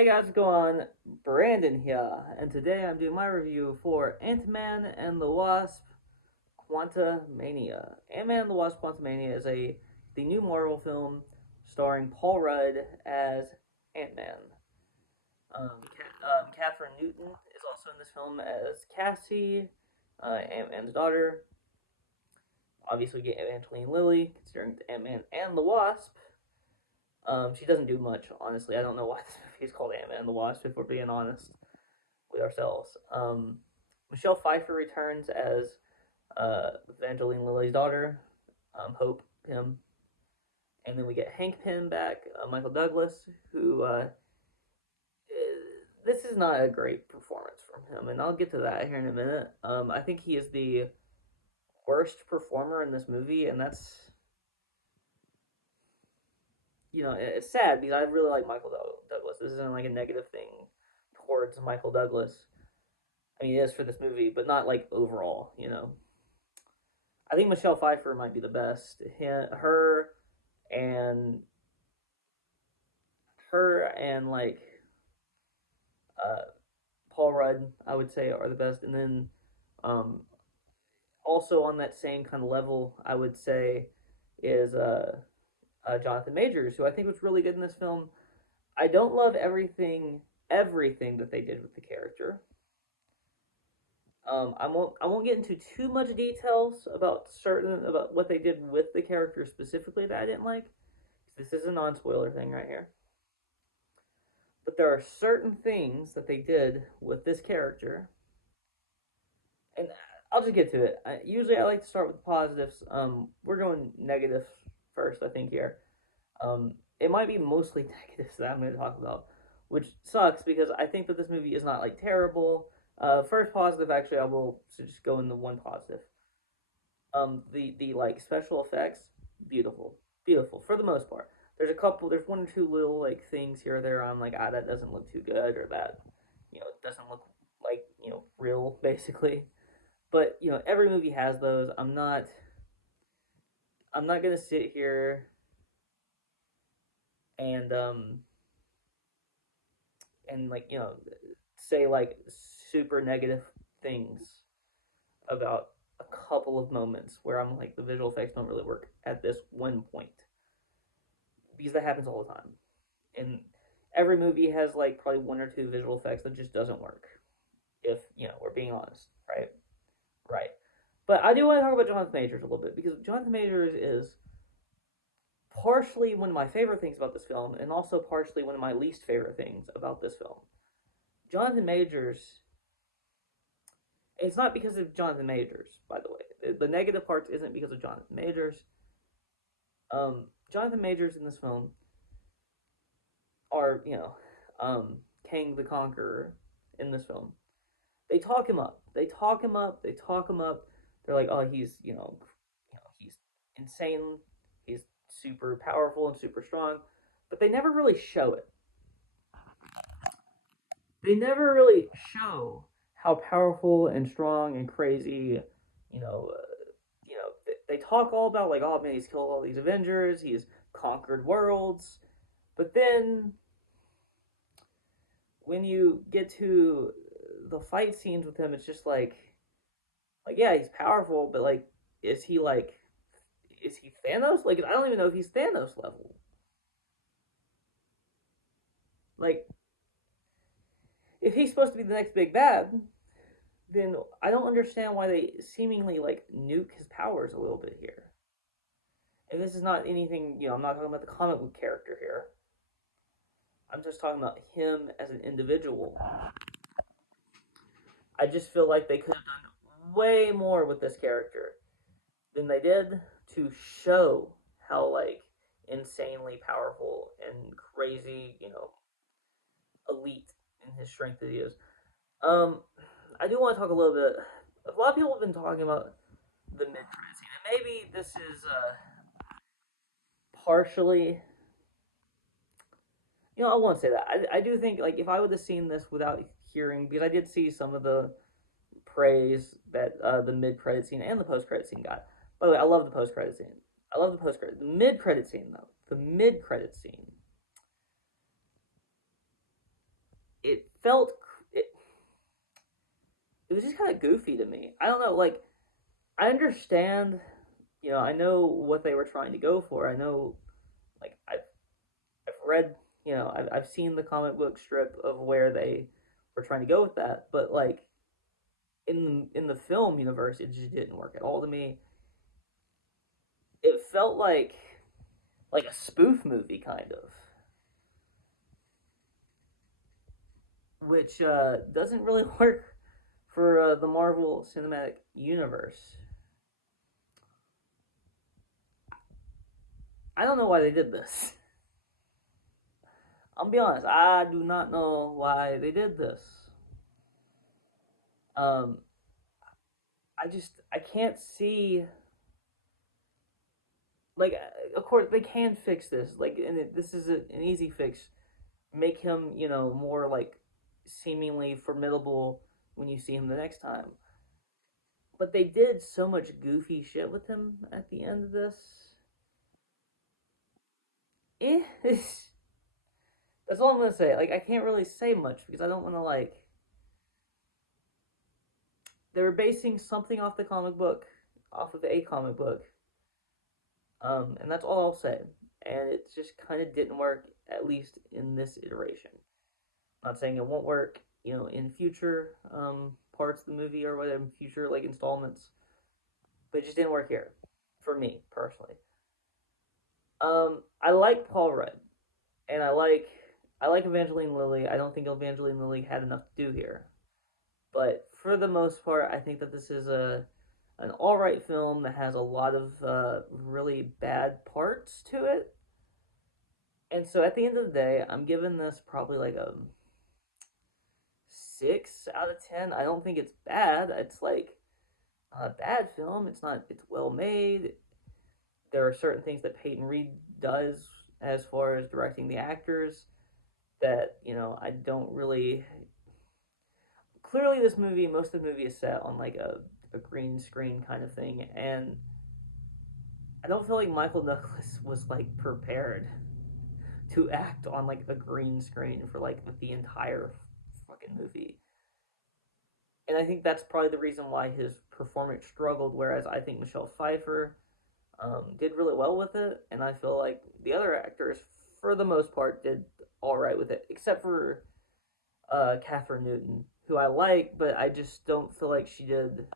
Hey guys, what's going on? Brandon here, and today I'm doing my review for Ant-Man and the Wasp Quantumania. Ant-Man and the Wasp Quantumania is the new Marvel film starring Paul Rudd as Ant-Man. Catherine Newton is also in this film as Cassie, Ant-Man's daughter. Obviously, get Evangeline Lilly, considering Ant-Man and the Wasp. She doesn't do much, honestly. I don't know why this movie is called Ant-Man and the Wasp, if we're being honest with ourselves. Michelle Pfeiffer returns as Evangeline Lilly's daughter, Hope Pym. And then we get Hank Pym back, Michael Douglas, who this is not a great performance from him, and I'll get to that here in a minute. I think he is the worst performer in this movie, and that's it's sad because I really like Michael Douglas. This isn't like a negative thing towards Michael Douglas. I mean, it is for this movie, but not like overall. I think Michelle Pfeiffer might be the best. And her and like uh, Paul Rudd, I would say, are the best. And then um, also on that same kind of level, I would say is Jonathan Majors, who I think was really good in this film. I don't love everything that they did with the character. I won't get into too much details about what they did with the character specifically that I didn't like. This is a non-spoiler thing right here. But there are certain things that they did with this character, and I'll just get to it. Usually, I like to start with the positives. We're going negative first, I think here. It might be mostly negatives that I'm going to talk about, which sucks because I think that this movie is not like terrible. First positive, actually, I will just go into one positive. The like special effects, beautiful, beautiful for the most part. There's one or two little like things here or there. I'm like, that doesn't look too good, or that, it doesn't look like real, basically. But every movie has those. I'm not gonna sit here and like say like super negative things about a couple of moments where I'm like the visual effects don't really work at this one point, because that happens all the time. And every movie has like probably one or two visual effects that just doesn't work, if we're being honest, right? Right. But I do want to talk about Jonathan Majors a little bit, because Jonathan Majors is partially one of my favorite things about this film, and also partially one of my least favorite things about this film. Jonathan Majors, it's not because of Jonathan Majors, by the way. The negative parts isn't because of Jonathan Majors. Jonathan Majors in this film are, Kang the Conqueror in this film. They talk him up. They talk him up. They talk him up. They're like, oh, he's insane. He's super powerful and super strong, but they never really show it. They never really show how powerful and strong and crazy, they talk all about like, oh man, he's killed all these Avengers, he's conquered worlds, but then when you get to the fight scenes with him, it's just like yeah, he's powerful, but like, is he Thanos? Like, I don't even know if he's Thanos level. Like, if he's supposed to be the next big bad, then I don't understand why they seemingly like nuke his powers a little bit here. And this is not anything, I'm not talking about the comic book character here. I'm just talking about him as an individual. I just feel like they could have done way more with this character than they did to show how like insanely powerful and crazy, elite in his strength that he is. I do want to talk a little bit. A lot of people have been talking about the mid-credit scene, and maybe this is partially. I won't say that. I do think like if I would have seen this without hearing, because I did see some of the praise that the mid-credit scene and the post-credit scene got. By the way, I love the post-credit scene. I love the post-credit. The mid-credit scene, though. The mid-credit scene. felt it, it was just kind of goofy to me. I don't know, like I understand, I know what they were trying to go for. I know, like I've read, I've seen the comic book strip of where they were trying to go with that, but like in the film universe, it just didn't work at all to me. It felt like a spoof movie kind of, which doesn't really work for the Marvel Cinematic Universe. I don't know why they did this. I'll be honest, I do not know why they did this. Um, I can't see, like, of course they can fix this, like, and this is an easy fix. Make him, more like seemingly formidable when you see him the next time. But they did so much goofy shit with him at the end of this. Eh, that's all I'm gonna say. Like, I can't really say much because I don't want to like. They were basing something off the comic book, off of a comic book, and that's all I'll say. And it just kind of didn't work, at least in this iteration. I'm not saying it won't work, in future parts of the movie or whatever, future like installments, but it just didn't work here, for me personally. I like Paul Rudd, and I like Evangeline Lilly. I don't think Evangeline Lilly had enough to do here, but for the most part, I think that this is a an all right film that has a lot of really bad parts to it. And so at the end of the day, I'm giving this probably like a 6 out of 10. I don't think it's bad. It's like not a bad film. It's not. It's well made. There are certain things that Peyton Reed does as far as directing the actors that I don't really. Clearly, most of the movie is set on like a green screen kind of thing, and I don't feel like Michael Douglas was like prepared to act on like a green screen for like the entire fucking movie. And I think that's probably the reason why his performance struggled. Whereas I think Michelle Pfeiffer did really well with it, and I feel like the other actors, for the most part, did all right with it, except for Catherine Newton, who I like, but I just don't feel like she did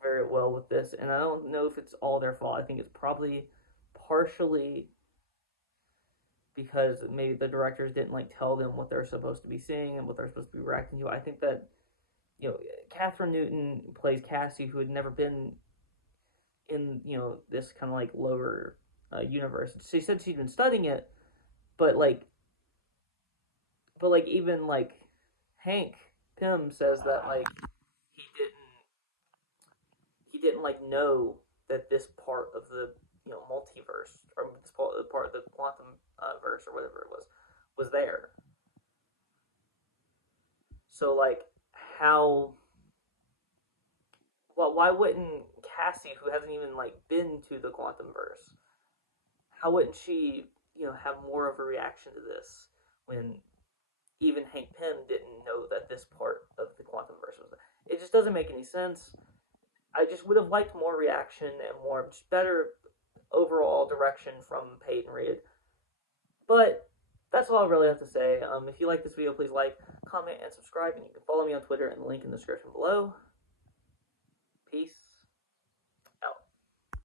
very well with this. And I don't know if it's all their fault. I think it's probably partially because maybe the directors didn't like tell them what they're supposed to be seeing and what they're supposed to be reacting to. I think that Catherine Newton plays Cassie, who had never been in this kind of like lower universe. She said she'd been studying it, but even like Hank Pym says that like he didn't he didn't like know that this part of the multiverse, or this part of the quantum verse or whatever it was there. So like how well, why wouldn't Cassie, who hasn't even like been to the quantum verse, how wouldn't she have more of a reaction to this when even Hank Pym didn't know that this part of the quantum verse was there? It just doesn't make any sense. I just would have liked more reaction and more just better overall direction from Peyton Reed. But that's all I really have to say. If you like this video, please like, comment, and subscribe. And you can follow me on Twitter in the link in the description below.